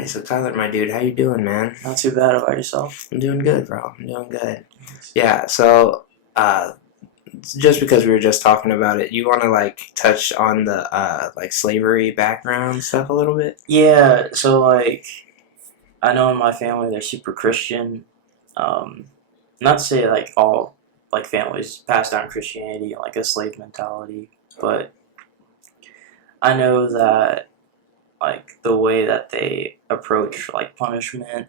Hey, so Tyler, my dude, how you doing, man? Not too bad about yourself. I'm doing good, bro. I'm doing good. Yeah, so uh, just because we were just talking about it, you want to like touch on the like slavery background stuff a little bit? Yeah, so like I know in my family they're super Christian. Um, Not to say like all like families pass down Christianity and like a slave mentality, but I know that like the way that they approach like punishment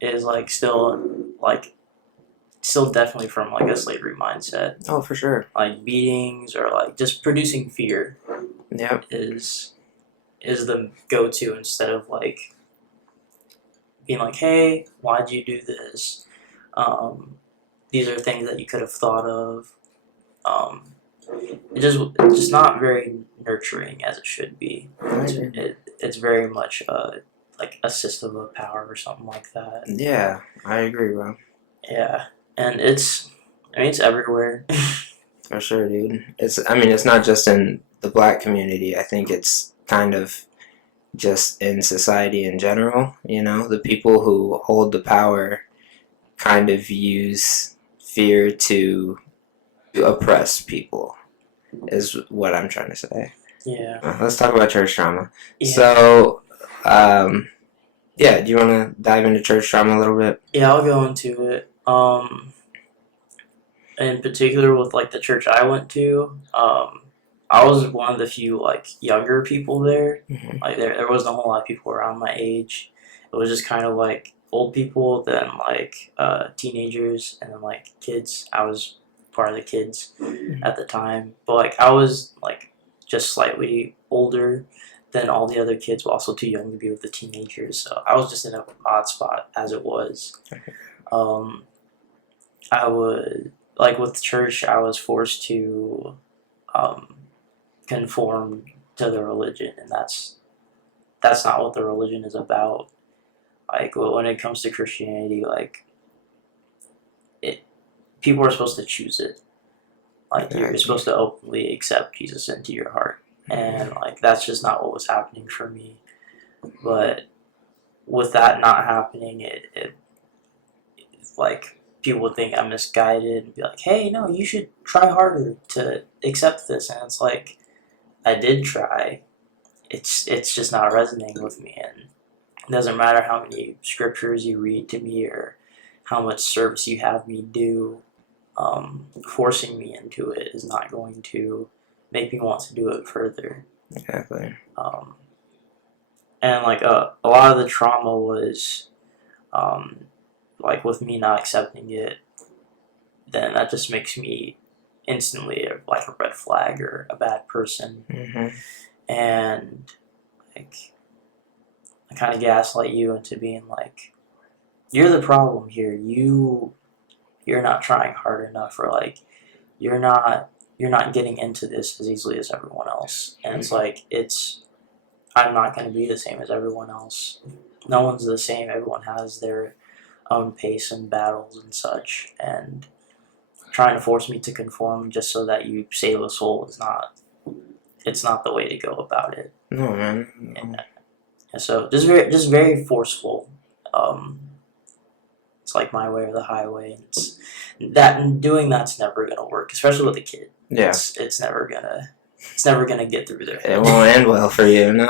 is like still definitely from like a slavery mindset. Oh, for sure. Like beatings or like just producing fear Yep. is is the go to instead of like being like, hey, why'd you do this? Um, these are things that you could have thought of. Um, it's just not very nurturing as it should be. I agree. It's very much like a system of power or something like that. Yeah, I agree, bro. Yeah, and it's everywhere. For sure, dude. It's not just in the black community. I think it's kind of just in society in general. The people who hold the power kind of use fear to oppress people. Is what I'm trying to say. Yeah, Let's talk about church trauma. yeah, So, yeah, do you want to dive into church trauma a little bit? yeah. I'll go into it. In particular with like the church I went to, I was one of the few like younger people there. Hmm. Like there wasn't a whole lot of people around my age. It was just kind of like old people, then like teenagers, and then like kids. I was part of the kids at the time, but like I was like just slightly older than all the other kids, but also too young to be with the teenagers. So I was just in an odd spot as it was. Um, I would like with church, I was forced to um, conform to the religion, and that's not what the religion is about. Like when it comes to Christianity, like it, people are supposed to choose it. Like you're Exactly. supposed to openly accept Jesus into your heart, and like that's just not what was happening for me. But with that not happening, it like people would think I'm misguided and be like, hey, no, you should try harder to accept this, and it's like I did try. It's just not resonating with me, and it doesn't matter how many scriptures you read to me or how much service you have me do. Forcing me into it is not going to make me want to do it further. Exactly. Um, and like a lot of the trauma was um, like with me not accepting it, then that just makes me instantly like a red flag or a bad person. Hmm. And like I kind of gaslight you into being like, you're the problem here. You're not trying hard enough, or like you're not you're not getting into this as easily as everyone else. And it's like I'm not going to be the same as everyone else. No one's the same. Everyone has their own pace and battles and such. And trying to force me to conform just so that you save a soul is not. It's not the way to go about it. No, man. No. And so just very forceful. Um, it's like my way or the highway. And doing that's never gonna work, especially with a kid. Yeah, It's never gonna get through their it head. won't end well for you. No,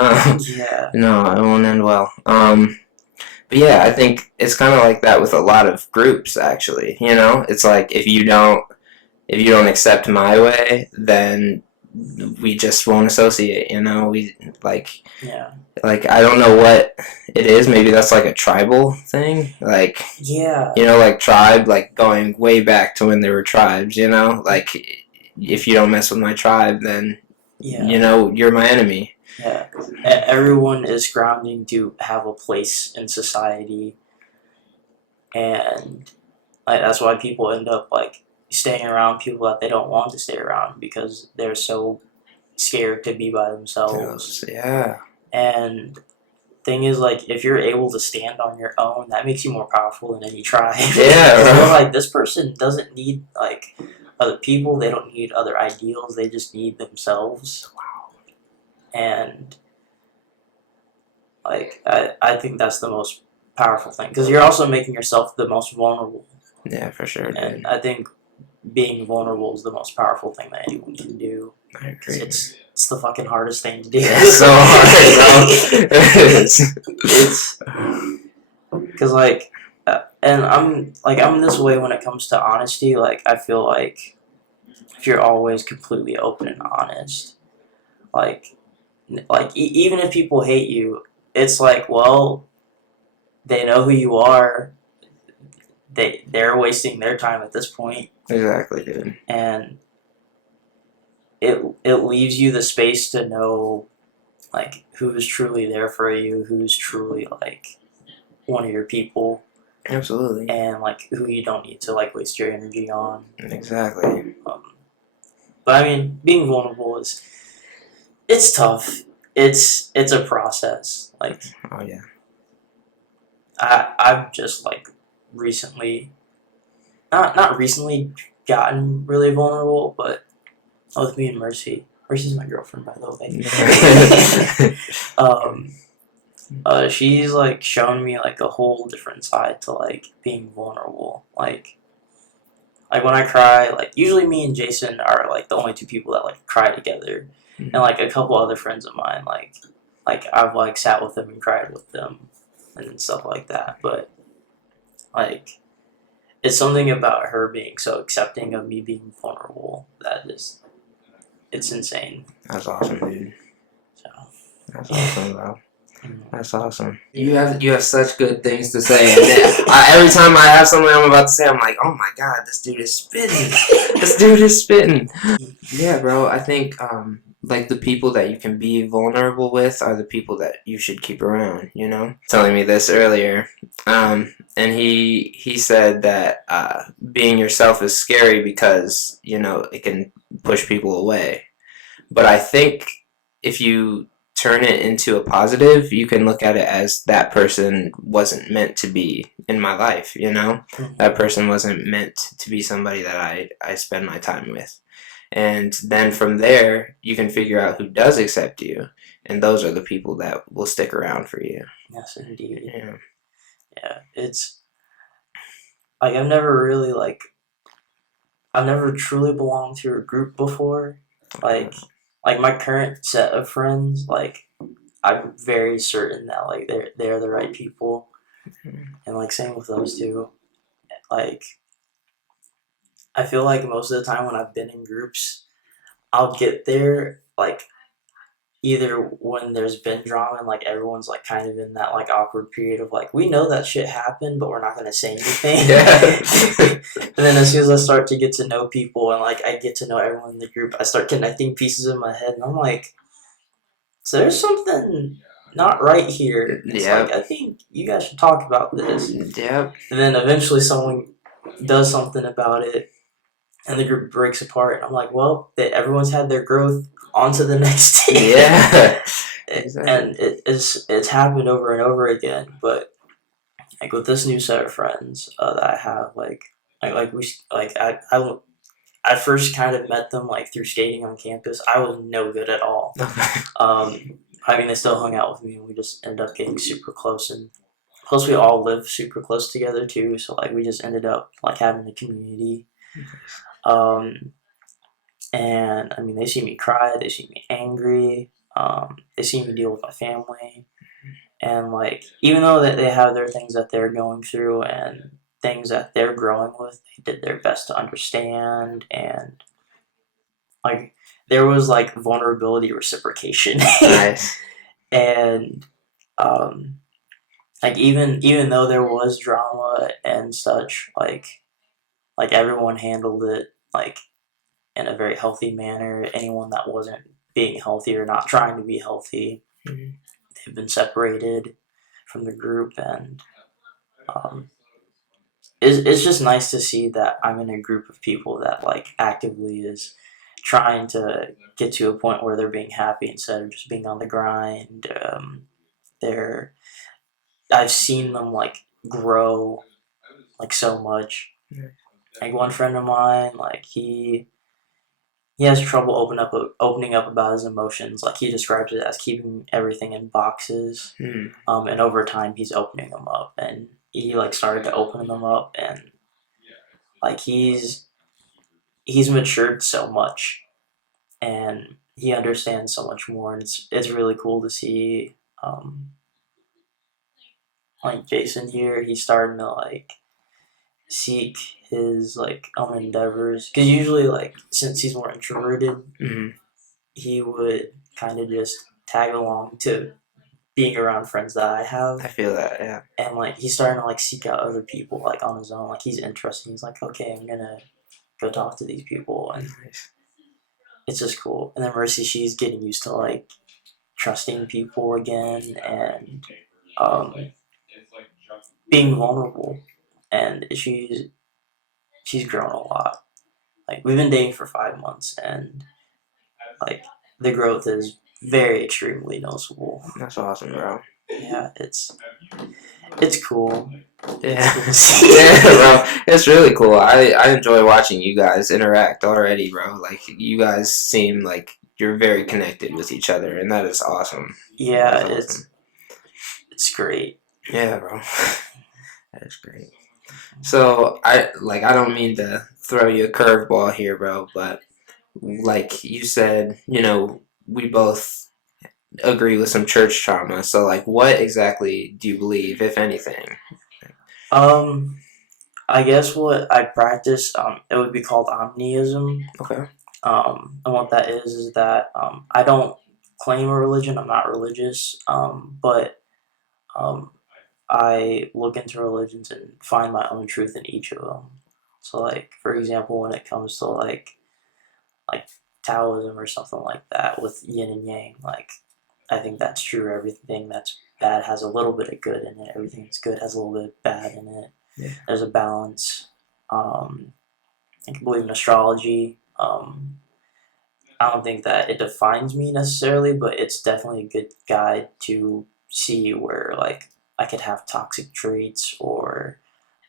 Yeah, no, it won't end well. But yeah, I think it's kind of like that with a lot of groups. Actually, it's like if you don't accept my way, then we just won't associate. We like yeah, like I don't know what it is. Maybe that's like a tribal thing. Like yeah, like tribe, like going way back to when there were tribes. Like if you don't mess with my tribe, then yeah, you're my enemy. yeah. Everyone is grounding to have a place in society, and like that's why people end up like staying around people that they don't want to stay around because they're so scared to be by themselves. Yeah. And thing is, like, if you're able to stand on your own, that makes you more powerful than any tribe. Yeah. Because they're like, this person doesn't need like other people. They don't need other ideals. They just need themselves. And Like I think that's the most powerful thing because you're also making yourself the most vulnerable, Yeah, for sure, dude. and I think being vulnerable is the most powerful thing that anyone can do I because agree. it's the fucking hardest thing to do. It's so hard, bro. It's because and I'm this way when it comes to honesty. Like I feel like if you're always completely open and honest, like even if people hate you, it's like, well, they know who you are. They're wasting their time at this point, Exactly, dude. and it leaves you the space to know like who's truly there for you, who's truly like one of your people, Absolutely. and like who you don't need to like waste your energy on. Exactly. But I mean, being vulnerable is it's tough. It's a process. Like Oh yeah. I've just like recently not recently gotten really vulnerable, but with me and Mercy. Mercy's my girlfriend, by the way. She's like shown me like a whole different side to like being vulnerable. Like when I cry, like usually me and Jason are like the only two people that like cry together, and like a couple other friends of mine, like I've like sat with them and cried with them and stuff like that. But like it's something about her being so accepting of me being vulnerable that is it's insane. That's awesome, dude. So That's awesome, bro. mm. That's awesome. You have such good things to say. And every time I have something I'm about to say, I'm like, oh my god, this dude is spitting. This dude is spitting. Yeah, bro. I think like the people that you can be vulnerable with are the people that you should keep around. You know, telling me this earlier. And he said that being yourself is scary because you know it can push people away. But I think if you turn it into a positive, you can look at it as that person wasn't meant to be in my life, you know? That person wasn't meant to be somebody that I spend my time with. And then from there, you can figure out who does accept you. And those are the people that will stick around for you. Yes, indeed. Yeah. Yeah, it's like I've never truly belonged to a group before. Like like my current set of friends, like I'm very certain that like they're the right people, and like same with those two. Like I feel like most of the time when I've been in groups, I'll get there like either when there's been drama and like everyone's like kind of in that like awkward period of like we know that shit happened but we're not gonna say anything. Yeah. And then as soon as I start to get to know people and like I get to know everyone in the group, I start connecting pieces in my head and I'm like, so there's something not right here. It's Yep. like I think you guys should talk about this. Yep. And then eventually someone does something about it and the group breaks apart and I'm like, well, everyone's had their growth, on to the next team. Yeah. Exactly. And it's happened over and over again. But like with this new set of friends that I have, I first kind of met them like through skating on campus. I was no good at all. I mean, they still hung out with me, and we just ended up getting super close. And plus, we all live super close together too. So like, we just ended up like having a community. And I mean, they see me cry, they see me angry, they see me deal with my family, and like even though that they have their things that they're going through and things that they're growing with, they did their best to understand, and like there was like vulnerability reciprocation. Nice. And um, like even though there was drama and such, like everyone handled it like in a very healthy manner. Anyone that wasn't being healthy or not trying to be healthy, they've been separated from the group, and um, it's just nice to see that I'm in a group of people that like actively is trying to get to a point where they're being happy instead of just being on the grind. They're I've seen them like grow like so much. Like one friend of mine, like he has trouble opening up about his emotions. Like he describes it as keeping everything in boxes. Hmm. And over time, he's opening them up, and he like started to open them up, and like he's matured so much, and he understands so much more, and it's really cool to see. Like Jason here, he's starting to like seek his like own endeavors because usually like since he's more introverted, Hmm. he would kind of just tag along to being around friends that I have, I feel that. Yeah. and like he's starting to like seek out other people like on his own. Like he's interested. He's like, okay, I'm gonna go talk to these people, and Nice. it's just cool. And then Mercy, she's getting used to like trusting people again and um, being vulnerable, and she's grown a lot. Like we've been dating for 5 months, and like the growth is very extremely noticeable. That's awesome, bro. Yeah, it's cool. Yeah. It's cool to see. Yeah, bro. It's really cool. I enjoy watching you guys interact already, bro. Like you guys seem like you're very connected with each other, and that is awesome. That Yeah, is awesome. it's great. Yeah, bro. That is great. So I don't mean to throw you a curveball here, bro, but like you said, we both agree with some church trauma. So like what exactly do you believe, if anything? Um, I guess what I practice, it would be called omniism. Okay. And what that is that I don't claim a religion. I'm not religious. But um, I look into religions and find my own truth in each of them. So, like for example, when it comes to like Taoism or something like that with yin and yang, like I think that's true. Everything that's bad has a little bit of good in it. Everything that's good has a little bit of bad in it. Yeah. There's a balance. I can believe in astrology. I don't think that it defines me necessarily, but it's definitely a good guide to see where like I could have toxic traits or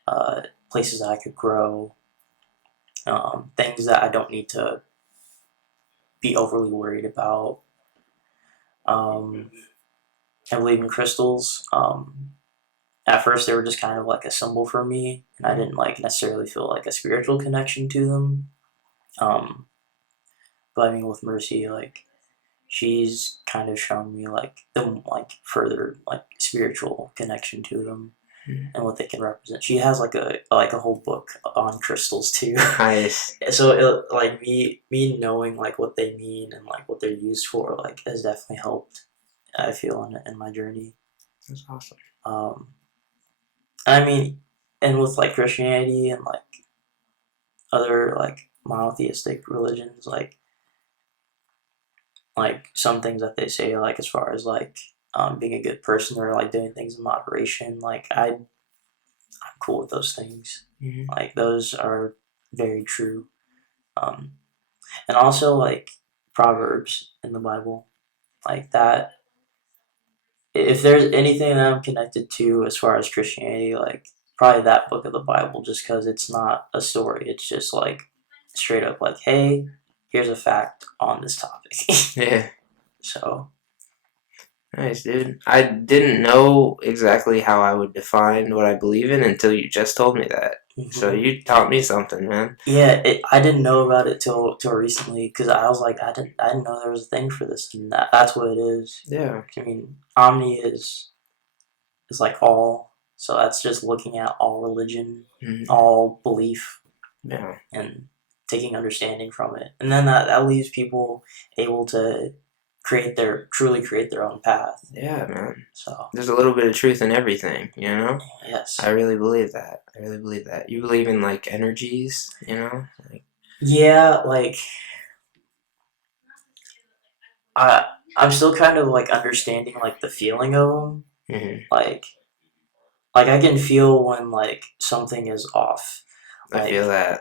uh, places that I could grow, things that I don't need to be overly worried about. Um, I believe in crystals. At first, they were just kind of like a symbol for me, and I didn't like necessarily feel like a spiritual connection to them. Um, but I mean, with Mercy, like she's kind of shown me like the like further like spiritual connection to them Mhm. and what they can represent. She has like a whole book on crystals too. Nice. So like me knowing like what they mean and like what they're used for like has definitely helped. I feel in my journey. That's awesome. Um, I mean, and with like Christianity and like other like monotheistic religions, like some things that they say like as far as like being a good person or like doing things in moderation, like I'm cool with those things. Hmm. Like those are very true. Um, and also like Proverbs in the Bible, like that. If there's anything that I'm connected to as far as Christianity, like probably that book of the Bible, just because it's not a story. It's just like straight up like, hey, here's a fact on this topic. Yeah. So Nice, dude. I didn't know exactly how I would define what I believe in until you just told me that. So mhm. you taught me something, man. Yeah, I didn't know about it till recently because I was like I didn't know there was a thing for this, and that's what it is. Yeah. I mean, omni is like all, so that's just looking at all religion, Hmm. all belief, Yeah. and taking understanding from it, and then that leaves people able to truly create their own path. Yeah, man. So There's a little bit of truth in everything, you know? I yes, really believe that. I really believe that. You believe in like energies, you know? Like, yeah, like I I'm still kind of like understanding like the feeling of them, hmm. like I can feel when like something is off. I feel Like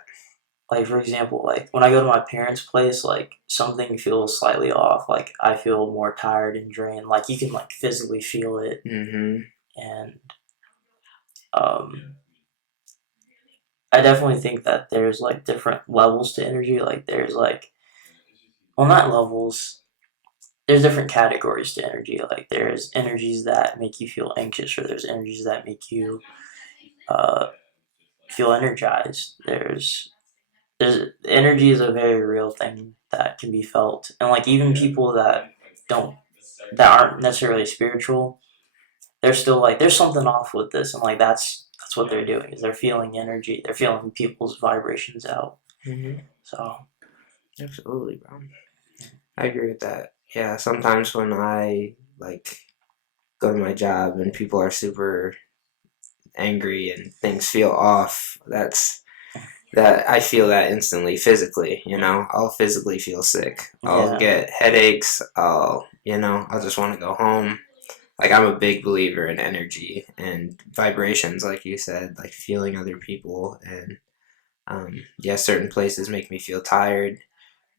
that. for example, like when I go to my parents' place, like something feels slightly off. Like I feel more tired and drained. Like you can like physically feel it. Hmm. And um I definitely think that there's like different levels to energy. Like there's like on that levels, there's different categories to energy. Like there's energies that make you feel anxious, or there's energies that make you uh, feel energized. There's energy is a very real thing that can be felt, and like even people don't that aren't necessarily spiritual, they're still like there's something off with this, and like that's what they're doing is they're feeling energy, they're feeling people's vibrations out. Hmm. So Absolutely, bro. I agree with that. Yeah, sometimes when I like go to my job and people are super angry and things feel off, that I feel that instantly physically, I'll physically feel sick. I'll yeah, get headaches. I'll just want to go home. Like, I'm a big believer in energy and vibrations, like you said, like feeling other people. And yeah, certain places make me feel tired.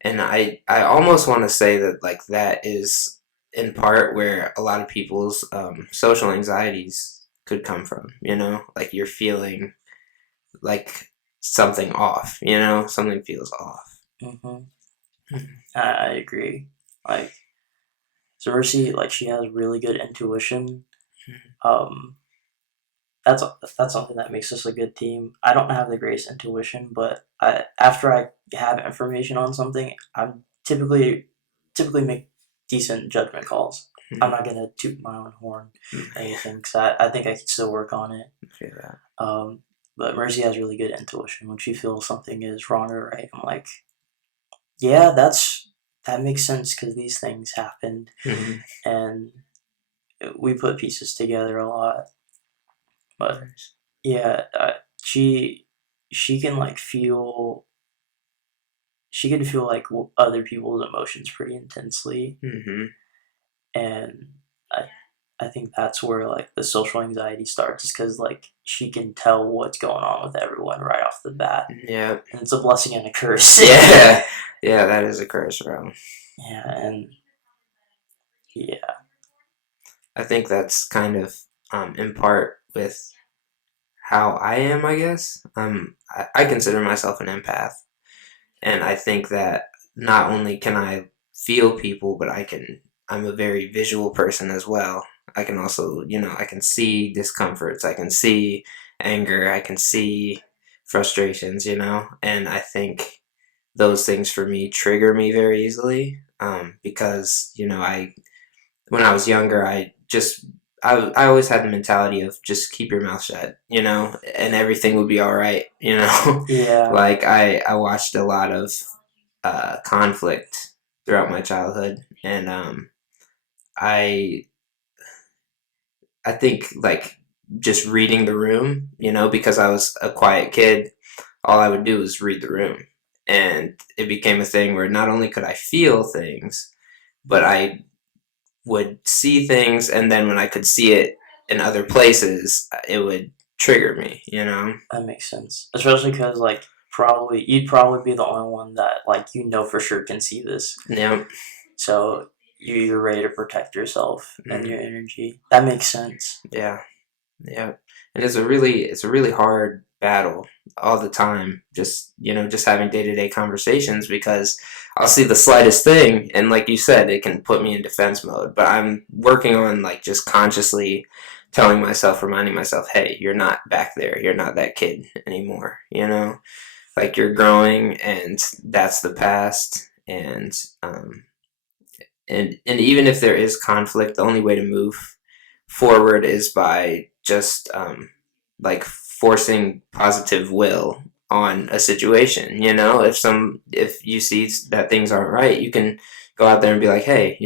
And I almost want to say that, like, that is in part where a lot of people's social anxieties could come from, like you're feeling like something off, something feels off. hmm I agree. Like so Mercy, like she has really good intuition. Um, that's that's something that makes us a good team. I don't have the greatest intuition, but after I have information on something, I'm typically make decent judgment calls. I'm not gonna toot my own horn or anything because I think I can still work on it. Yeah. Um, but Mercy has really good intuition. When she feels something is wrong or right, I'm like, yeah, that makes sense because these things happened, Mm-hmm. and we put pieces together a lot. But yeah, she she can like feel she can feel like other people's emotions pretty intensely, Mm-hmm. and I I think that's where like the social anxiety starts, is because like she can tell what's going on with everyone right off the bat, Yeah. and it's a blessing and a curse. Yeah. Yeah, that is a curse, bro. Yeah, and yeah, I think that's kind of in part with how I am, I guess. I consider myself an empath. And I think that not only can I feel people, but I'm a very visual person as well. I can also, I can see discomforts, I can see anger, I can see frustrations, and I think those things for me trigger me very easily, because, when I was younger, I always had the mentality of just keep your mouth shut, and. Everything would be all right, yeah, like I watched a lot of conflict throughout my childhood, and I I think, like, just reading the room, because I was a quiet kid, all I would do was read the room, and it became a thing where not only could I feel things, but I would see things, and then when I could see it in other places, it would trigger me. that makes sense. Especially because like probably you'd probably be the only one that like for sure can see this. Yeah. So you're ready to protect yourself and Mm, your energy. That makes sense. yeah. Yeah. And it's a really hard battle all the time, just having day-to-day conversations, because I'll see the slightest thing, and like you said, it can put me in defense mode, but I'm working on, like, just consciously reminding myself, hey, you're not back there, you're not that kid anymore, like, you're growing, and that's the past. And even if there is conflict, the only way to move forward is by just like forcing positive will on a situation. If you see that things aren't right, you can go out there and be like, hey,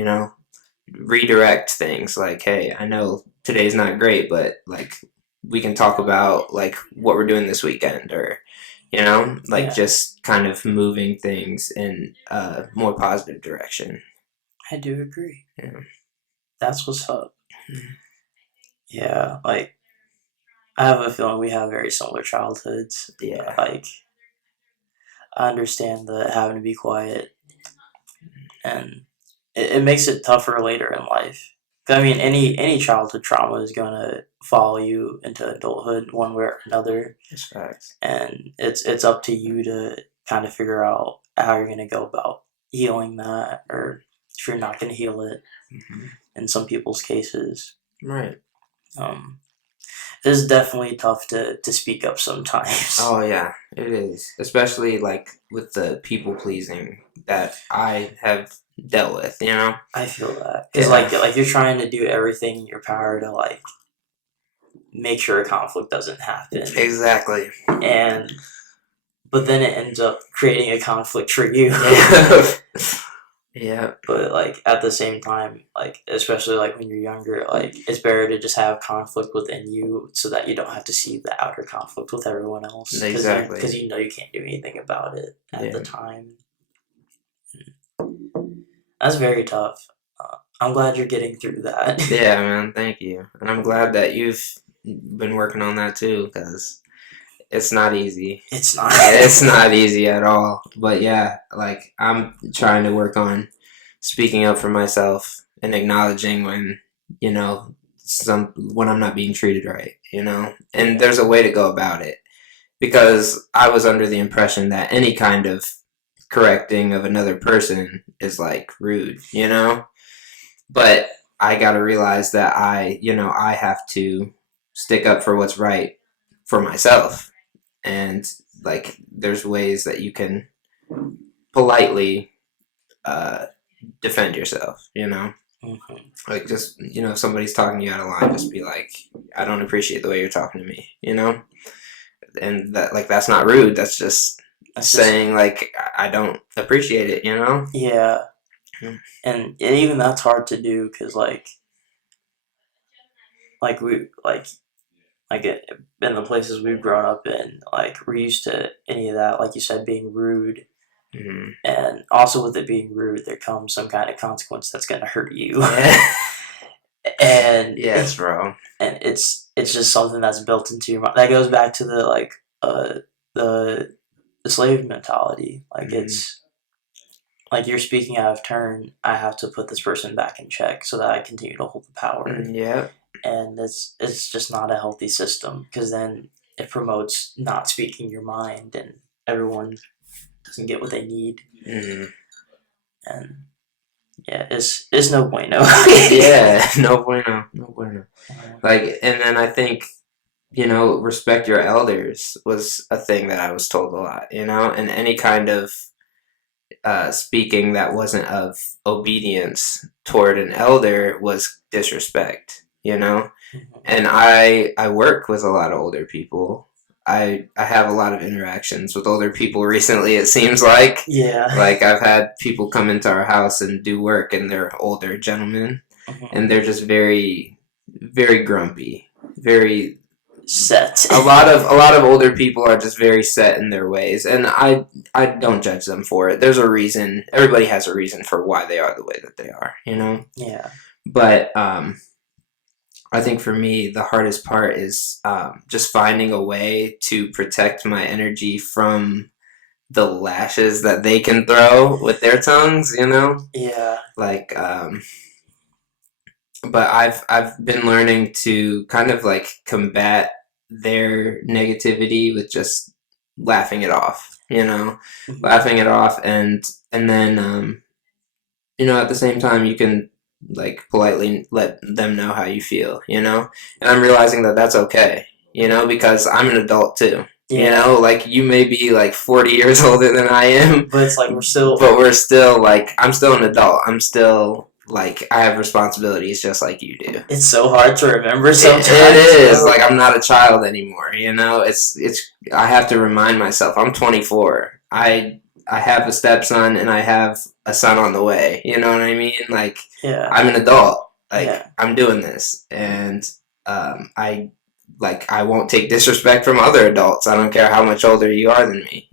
redirect things. Like, hey, I know today's not great, but, like, we can talk about, like, what we're doing this weekend, or like, Yeah, just kind of moving things in a more positive direction. I do agree. Yeah. That's what's up. Yeah, like I have a feeling we have very similar childhoods. Yeah. Like I understand the having to be quiet, and it makes it tougher later in life. 'Cause, I mean, any childhood trauma is gonna follow you into adulthood one way or another, It's facts. and it's up to you to kind of figure out how you're gonna go about healing that, or if you're not going to heal it Hmm. in some people's cases. Right. Um, it is definitely tough to speak up sometimes. Oh yeah, it is. Especially like with the people pleasing that I have dealt with, you know? I feel that because Yeah. like you're trying to do everything in your power to like make sure a conflict doesn't happen, Exactly. and but then it ends up creating a conflict for you. Yeah. Yeah. But like at the same time, like especially like when you're younger, like it's better to just have conflict within you so that you don't have to see the outer conflict with everyone else because Exactly. you know you can't do anything about it at the Yeah. time. That's very tough. I'm glad you're getting through that. Yeah, man. Thank you. And I'm glad that you've been working on that too, because it's not easy. It's not. It's not easy at all. But yeah, like I'm trying to work on speaking up for myself and acknowledging when, you know, when I'm not being treated right, you know? And there's a way to go about it because I was under the impression that any kind of correcting of another person is like rude, you know? But I got to realize that I have to stick up for what's right for myself. And like, there's ways that you can politely uh, defend yourself, you know? Mhm. Like, just, if somebody's talking you out of line, just be like, I don't appreciate the way you're talking to me, you know? And that, like, that's not rude. That's just That's just saying, like, I don't appreciate it, you know? yeah, Mm. and even that's hard to do because like we like in the places we've grown up in, like we're used to any of that, like you said, being rude, Mm-hmm. and also with it being rude, there comes some kind of consequence that's gonna hurt you, Yeah. and Yes, bro. and it's just something that's built into your mind. That goes back to the the the slave mentality. Like Mm-hmm. it's like you're speaking out of turn. I have to put this person back in check so that I continue to hold the power, Yeah. and it's just not a healthy system because then it promotes not speaking your mind, and everyone doesn't get what they need, Mm-hmm. and yeah, it's no bueno. Yeah. No bueno. No bueno. Like, and then I think, respect your elders was a thing that I was told a lot, and any kind of speaking that wasn't of obedience toward an elder was disrespect, And I work with a lot of older people. I have a lot of interactions with older people recently, it seems like. Yeah. Like, I've had people come into our house and do work, and they're older gentlemen, and they're just very, very grumpy, very Set. a lot of older people are just very set in their ways, and I don't judge them for it. There's a reason. Everybody has a reason for why they are the way that they are. Yeah. But I think for me the hardest part is just finding a way to protect my energy from the lashes that they can throw with their tongues. Yeah. Like, but I've been learning to kind of like combat their negativity with just laughing it off, laughing it off, and then at the same time you can like politely let them know how you feel. And I'm realizing that that's okay, because I'm an adult too. Yeah. Like, you may be like 40 years older than I am, But it's like we're still like, I'm still an adult. I'm still like, I have responsibilities just like you do. It's so hard to remember sometimes. It is like, I'm not a child anymore. It's I have to remind myself I'm 24. I have a stepson and I have a son on the way. You know what I mean? Like, Yeah. I'm an adult. Like, Yeah. I'm doing this, and I won't take disrespect from other adults. I don't care how much older you are than me.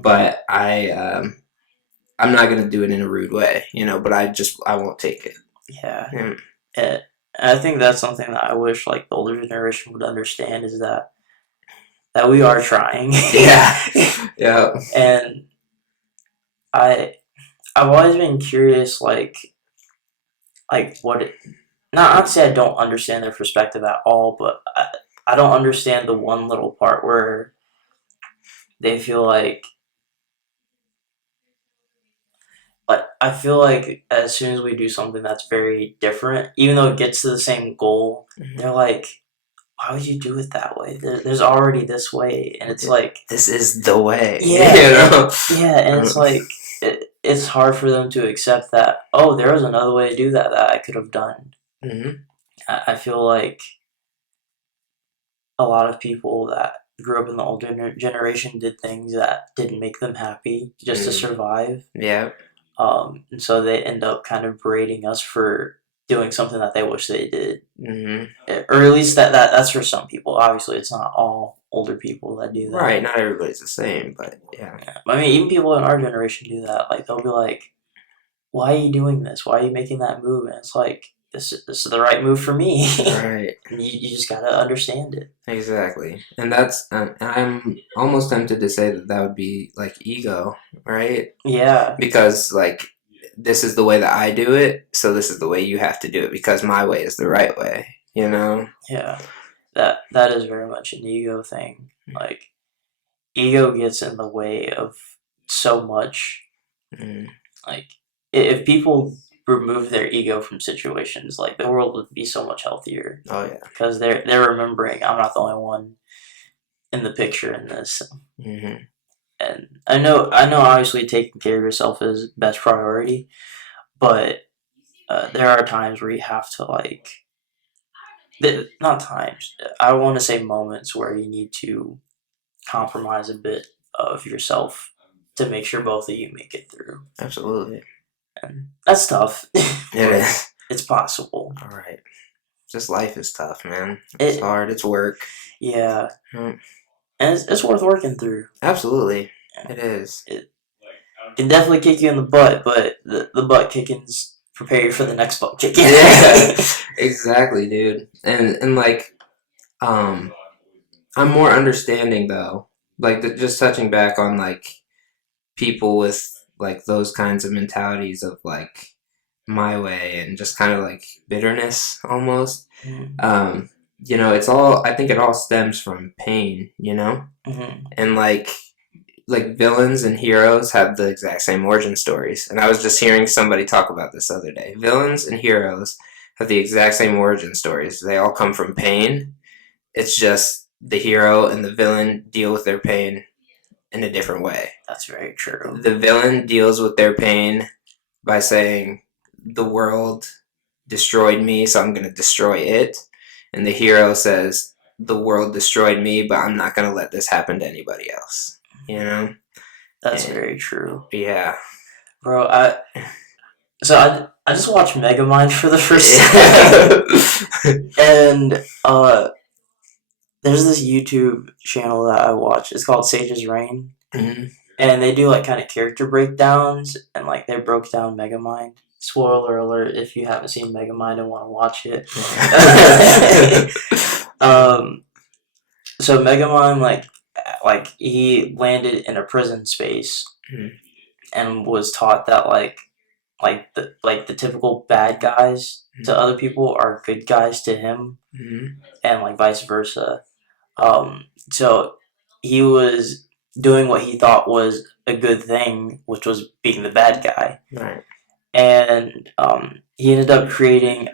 But I'm not gonna do it in a rude way. But I won't take it. Yeah. Yeah. And I think that's something that I wish like the older generation would understand is that we are trying. Yeah. Yeah. And I've always been curious like what it not to say I don't understand their perspective at all, but I don't understand the one little part where they feel like I feel like as soon as we do something that's very different, even though it gets to the same goal, Mhm. they're like, "Why would you do it that way? There's already this way," and it's like, This is the way. yeah, You know. yeah, and it's like it's hard for them to accept that. Oh, there was another way to do that that I could have done. Hmm. I feel like a lot of people that grew up in the older generation did things that didn't make them happy just to Mm. survive. Yeah. And so they end up kind of berating us for doing something that they wish they did. Hmm. Or at least that's for some people. Obviously, it's not all older people that do that. Right. Not everybody's the same, but yeah. Yeah. I mean, even people in our generation do that. Like, they'll be like, "Why are you doing this? Why are you making that move?" And it's like, this is the right move for me. Right. You just gotta understand it. Exactly. And that's I'm almost tempted to say that that would be like ego, right? Yeah, Because like this is the way that I do it, so this is the way you have to do it because my way is the right way, you know? yeah. That is very much an ego thing. Like, ego gets in the way of so much. Mm. Like, if people remove their ego from situations, like, the world would be so much healthier Oh yeah. because they're remembering I'm not the only one in the picture in this. Hmm. And I know obviously taking care of yourself is best priority, but there are times where you have to, like, not times, I want to say moments where you need to compromise a bit of yourself to make sure both of you make it through. Absolutely. And that's tough, It but is. it's possible. All right. Just life is tough, man. It's It hard. It's work. Yeah, Mm. and it's worth working through. Absolutely. Yeah. It is. It can definitely kick you in the butt, but the butt kickings prepare you for the next butt kicking. Yeah. Exactly, dude. And like I'm more understanding though. Like just touching back on like people with like those kinds of mentalities of like my way and just kind of like bitterness almost. Mhm, Um, it's all I think it all stems from pain, mhm, and like villains and heroes have the exact same origin stories. And I was just hearing somebody talk about this the other day. Villains and heroes have the exact same origin stories. They all come from pain. It's just the hero and the villain deal with their pain in a different way. that's very true. The villain deals with their pain by saying, the world destroyed me, so I'm going to destroy it. And the hero says, the world destroyed me, but I'm not going to let this happen to anybody else. You know? That's And, very true, yeah. bro. I just watched Megamind for the first time, and there's this YouTube channel that I watch. It's called Sage's Reign, Mhm. and they do like kind of character breakdowns, and like they broke down Megamind. Spoiler alert if you haven't seen Megamind and want to watch it. um, so Megamind, like he landed in a prison space Mhm. and was taught that like the typical bad guys to other people are good guys to him, Mhm. and like vice versa. So he was doing what he thought was a good thing, which was being the bad guy, Right. and he ended up creating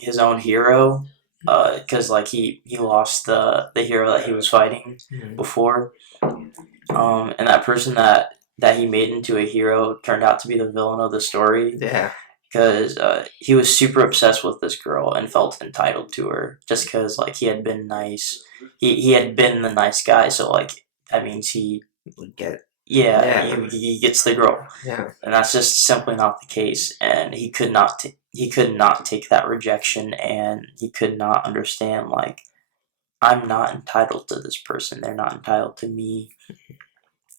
his own hero because like he lost the hero that he was fighting Mhm. before, and that person that he made into a hero turned out to be the villain of the story Yeah. because he was super obsessed with this girl and felt entitled to her just because like he had been nice. He had been the nice guy, so like that means he Would get. yeah Yeah. he gets the girl, Yeah. and that's just simply not the case. And he could not take that rejection, and he could not understand like I'm not entitled to this person. They're not entitled to me.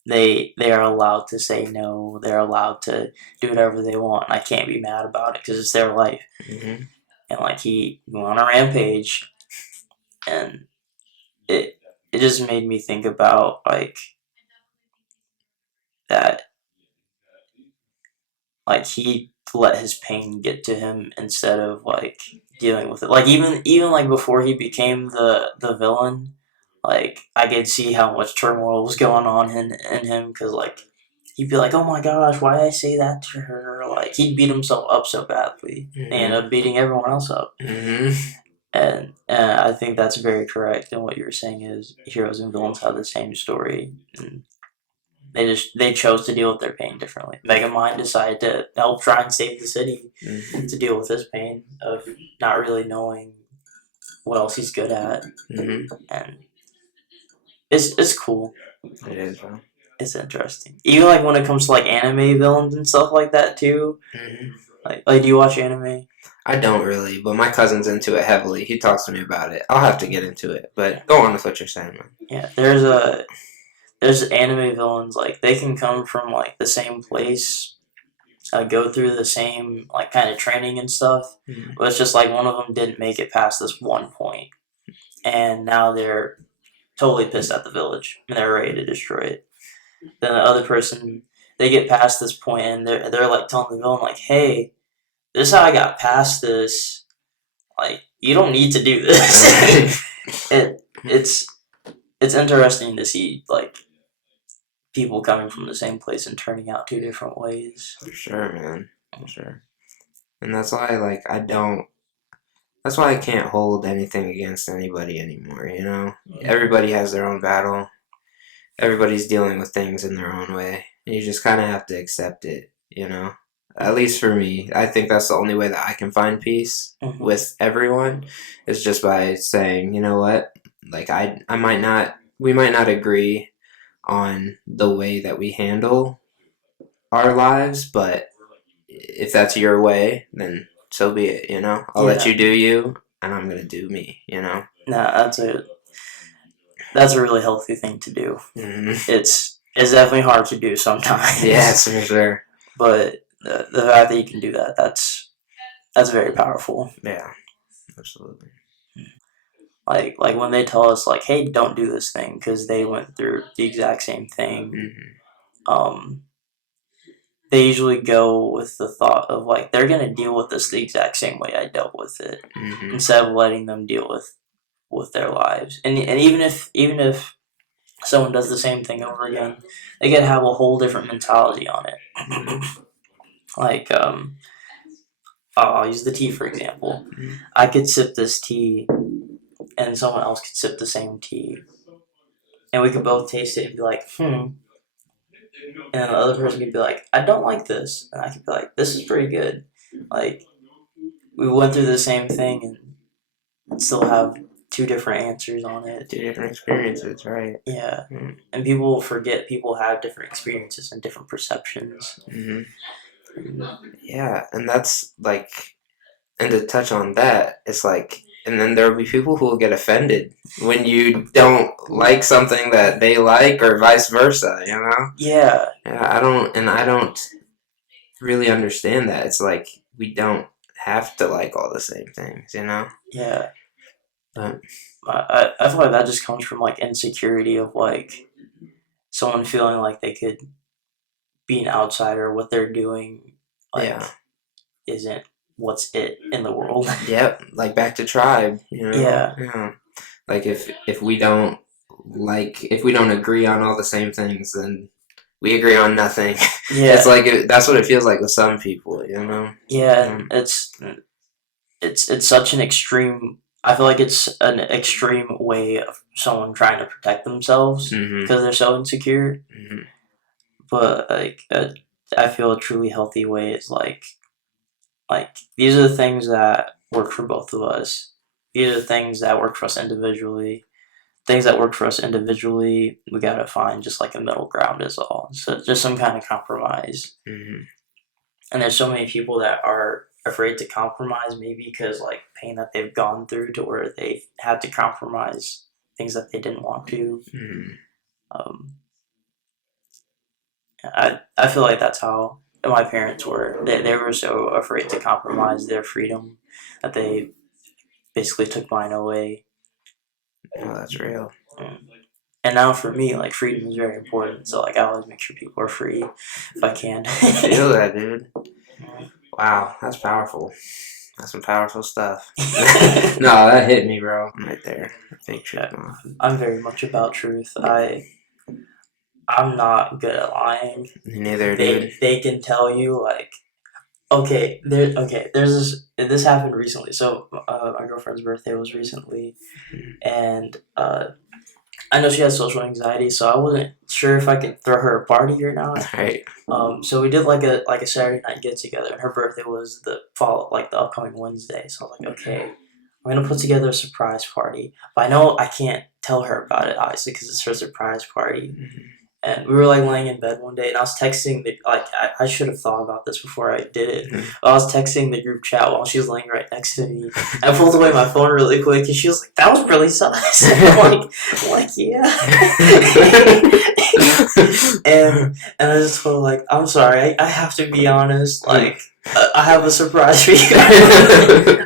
They are allowed to say no. They're allowed to do whatever they want. And I can't be mad about it because it's their life. Mhm. And like he went on a rampage, and it just made me think about like that like he let his pain get to him instead of like dealing with it. Like even like before he became the villain, like I could see how much turmoil was going on in him because like he'd be like, "Oh my gosh, why did I say that to her?" Like he'd beat himself up so badly, and end up beating everyone else up. And I think that's very correct. And what you were saying is heroes and villains have the same story. And they chose to deal with their pain differently. Megamind decided to help try and save the city to deal with his pain of not really knowing what else he's good at, and it's cool. It is, bro. It's interesting. Even like when it comes to like anime villains and stuff like that too. Like do you watch anime? I don't really, but my cousin's into it heavily. He talks to me about it. I'll have to get into it, but go on with what you're saying, man. Yeah, there's anime villains like they can come from like the same place, go through the same like kind of training and stuff. But it's just like one of them didn't make it past this one point, and now they're totally pissed at the village and they're ready to destroy it. Then the other person, they get past this point and they're like telling the villain like, "Hey, this is how I got past this. Like, you don't need to do this." It's interesting to see like people coming from the same place and turning out two different ways. For sure, man. For sure. And that's why, like, that's why I can't hold anything against anybody anymore, you know? Everybody has their own battle. Everybody's dealing with things in their own way. And you just kind of have to accept it, you know? At least for me. I think that's the only way that I can find peace with everyone is just by saying, you know what? Like, we might not agree on the way that we handle our lives, but if that's your way, then so be it, you know? I'll let you do you, and I'm gonna do me, you know? Nah, that's a really healthy thing to do. It's definitely hard to do sometimes. Yes, for sure. But the fact that you can do that, that's very powerful. Yeah, absolutely. Like when they tell us like, "Hey, don't do this thing," because they went through the exact same thing. They usually go with the thought of like they're gonna deal with this the exact same way I dealt with it, instead of letting them deal with their lives. And even if someone does the same thing over again, they get to have a whole different mentality on it. Like I'll use the tea for example. I could sip this tea, and someone else could sip the same tea, and we could both taste it and be like, and the other person could be like, "I don't like this," and I could be like, "This is pretty good." Like we went through the same thing and still have two different answers on it. Two different experiences, right? Yeah, and people forget people have different experiences and different perceptions. Yeah, and that's like, and to touch on that, it's like, and then there will be people who will get offended when you don't like something that they like, or vice versa. You know? Yeah. Yeah, I don't really understand that. It's like we don't have to like all the same things, you know? Yeah. But I feel like that just comes from like insecurity of like someone feeling like they could be an outsider, what they're doing like isn't what's it in the world. Yep, like back to tribe, you know? Yeah. Like if we don't agree on all the same things, then we agree on nothing. Yeah. It's like that's what it feels like with some people, you know? Yeah, it's such an extreme. I feel like it's an extreme way of someone trying to protect themselves because they're so insecure. But like, I feel a truly healthy way is like these are the things that work for both of us. These are the things that work for us individually. Things that work for us individually, we gotta find just like a middle ground is all. So just some kind of compromise. And there's so many people that are afraid to compromise, maybe because like pain that they've gone through to where they've had to compromise things that they didn't want to. I feel like that's how my parents were. They were so afraid to compromise their freedom that they basically took mine away. Oh, that's real. And now for me, like freedom is very important. So like I always make sure people are free if I can. I feel that, dude. Wow, that's powerful. That's some powerful stuff. No, that hit me, bro. Right there. Fake truth. I'm very much about truth. I'm not good at lying. Me neither, dude. They can tell you like, there's this happened recently. So my girlfriend's birthday was recently, and I know she has social anxiety, so I wasn't sure if I could throw her a party or not. Right. So we did like a Saturday night get together, and her birthday was the upcoming Wednesday. So I was like, okay, I'm gonna put together a surprise party, but I know I can't tell her about it obviously because it's her surprise party. And we were like laying in bed one day, and I was texting I should have thought about this before I did it. But I was texting the group chat while she was laying right next to me. I pulled away my phone really quick, and she was like, "That was really sus." I'm like, yeah. And I just told her like, "I'm sorry, I have to be honest. Like, I have a surprise for you."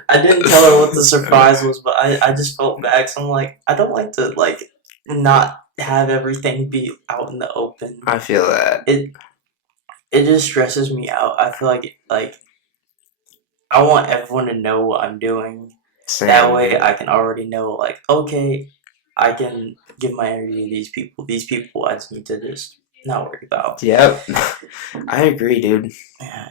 I didn't tell her what the surprise was, but I just felt bad. So I'm like, I don't like to like not have everything be out in the open. I feel that. It just stresses me out. I feel like I want everyone to know what I'm doing. Same. That way I can already know like, okay, I can give my energy to these people. These people I just need to just not worry about. Yep. I agree, dude. Yeah,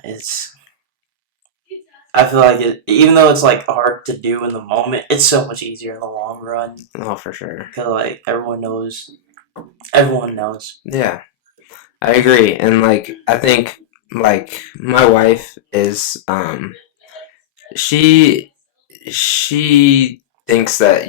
I feel like even though it's like hard to do in the moment, it's so much easier in the long run. Oh, for sure. Cause like everyone knows. Everyone knows. Yeah, I agree. And like, I think like my wife is she she thinks that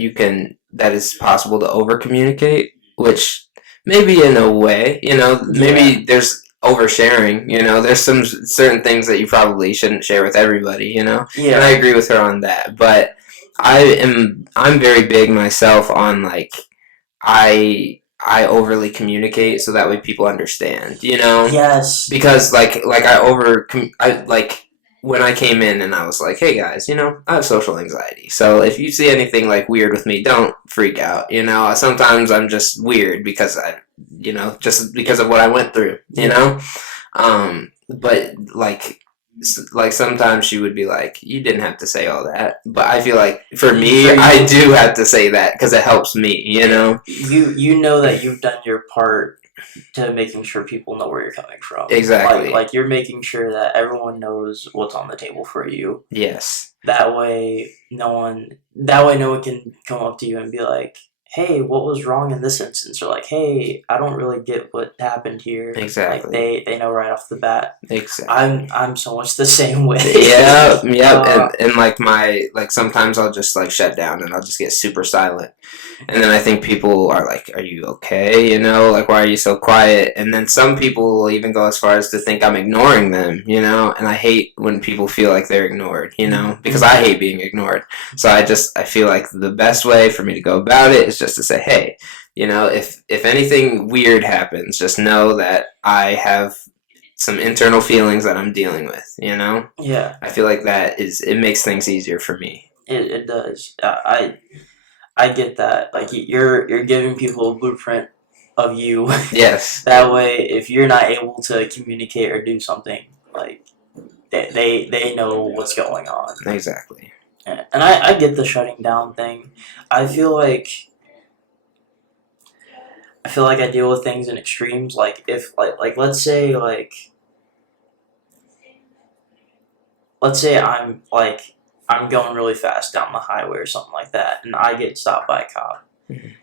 that it's possible to over communicate, which maybe in a way, maybe Yeah. there's oversharing, there's some certain things that you probably shouldn't share with everybody, and I Yeah. agree with her on that. But I'm very big myself on like I overly communicate so that way people understand, Yes. because like I like when I came in and I was like, hey guys, I have social anxiety, so if you see anything like weird with me, don't freak out. Sometimes I'm just weird because just because of what I went through. But like sometimes she would be like, you didn't have to say all that, but I feel like for me, I do have to say that because it helps me. You know that you've done your part to making sure people know where you're coming from. Exactly. Like you're making sure that everyone knows what's on the table for you. Yes. That way no one can come up to you and be like, hey, what was wrong in this instance? Or like, hey, I don't really get what happened here. Exactly. Like they know right off the bat. Exactly. I'm so much the same way. Yeah, and like sometimes I'll just like shut down and I'll just get super silent. And then I think people are like, are you okay? Like, why are you so quiet? And then some people will even go as far as to think I'm ignoring them, and I hate when people feel like they're ignored, because I hate being ignored. So I feel like the best way for me to go about it is just to say, hey, if anything weird happens, just know that I have some internal feelings that I'm dealing with, Yeah. I feel like it makes things easier for me. It does. I get that. Like you're giving people a blueprint of you. Yes. That way, if you're not able to communicate or do something, like they know what's going on. Exactly. And I get the shutting down thing. I feel like I deal with things in extremes. Like if let's say I'm going really fast down the highway or something like that, and I get stopped by a cop. Mhm.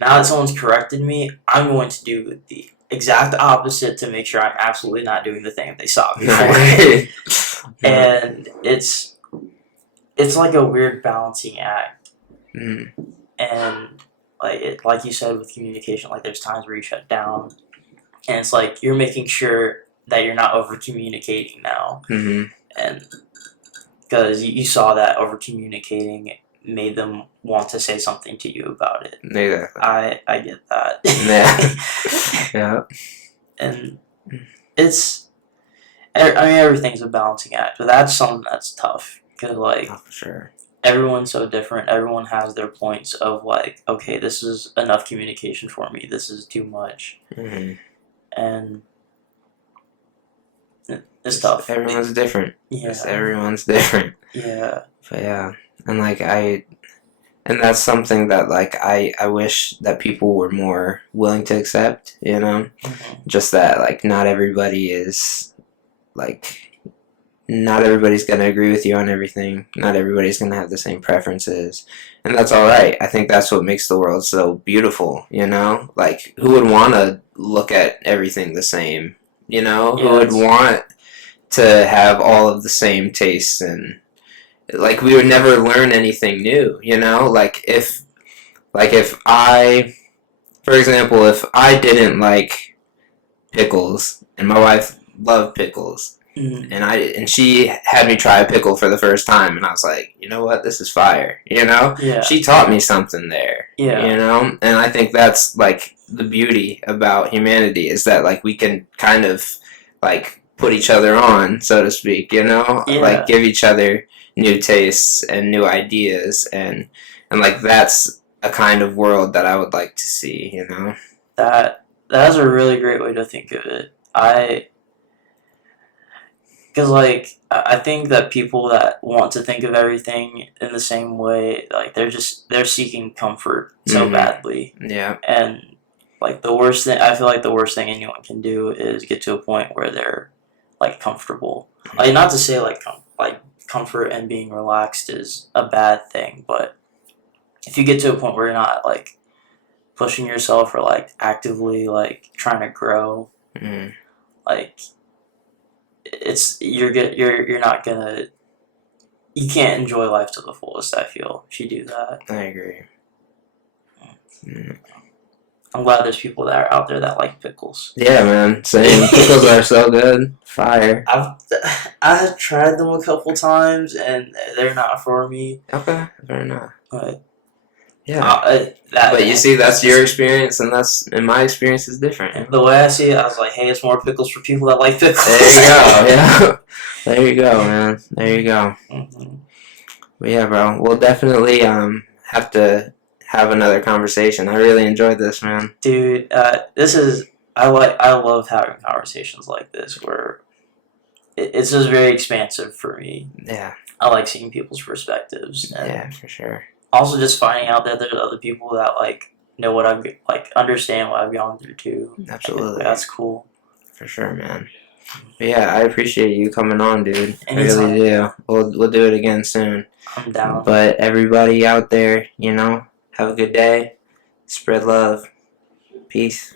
Now that someone's corrected me, I'm going to do the exact opposite to make sure I'm absolutely not doing the thing that they stopped me for. And it's like a weird balancing act. Mm. And like you said with communication, like there's times where you shut down, and it's like you're making sure that you're not over communicating now. Mm-hmm. And because you saw that over communicating made them want to say something to you about it. Exactly. I get that. Yeah. And it's, I mean, everything's a balancing act, but that's something that's tough because Oh, for sure. everyone's so different. Everyone has their points of like, okay, this is enough communication for me. This is too much, Mm-hmm. and it's tough. Everyone's different. Yeah. Everyone's different. Yeah. But yeah, and like I And that's something that like I wish that people were more willing to accept, you know? Just that like not everybody is like not everybody's gonna agree with you on everything. Not everybody's gonna have the same preferences. And that's alright. I think that's what makes the world so beautiful, you know? Like who would wanna look at everything the same? You know? Yeah, Who would it's, want to have all of the same tastes and like we would never learn anything new, you know? Like if I, for example, if I didn't like pickles and my wife loved pickles mm, and she had me try a pickle for the first time and I was like, you know what, this is fire, you know? yeah, She taught me something there, yeah, you know? And I think that's like the beauty about humanity is that like we can kind of like put each other on, so to speak, you know? Like yeah. give each other new tastes and new ideas and like that's a kind of world that I would like to see, you know? That's a really great way to think of it. Because like I think that people that want to think of everything in the same way, like they're seeking comfort so Mhm. badly, Yeah. and like the worst thing I feel like the worst thing anyone can do is get to a point where they're like comfortable. Like not to say like like comfort and being relaxed is a bad thing, but if you get to a point where you're not like pushing yourself or like actively like trying to grow, Mm, like it's you're not gonna you can't enjoy life to the fullest. I feel if you do that. I agree. Mm. I'm glad there's people that are out there that like pickles. Yeah, man. Same. Pickles are so good. Fire. I've tried them a couple times and they're not for me. Okay, fair enough. But Yeah. But you see, that's your experience, and that's, and my experience is different. the way I see it, I was like, hey, it's more pickles for people that like pickles. There you go. Yeah. There you go, man. There you go. Mhm. But yeah, bro. We'll definitely have to have another conversation. I really enjoyed this, man. Dude, this is I love having conversations like this where it's just very expansive for me. Yeah. I like seeing people's perspectives and Yeah, for sure. also just finding out that there's other people that like know what I've like understand what I've gone through too. I think Absolutely. that's cool. For sure, man. But yeah, I appreciate you coming on, dude. I Anytime. really do. We'll do it again soon. I'm down. But everybody out there, you know, have a good day. Spread love. Peace.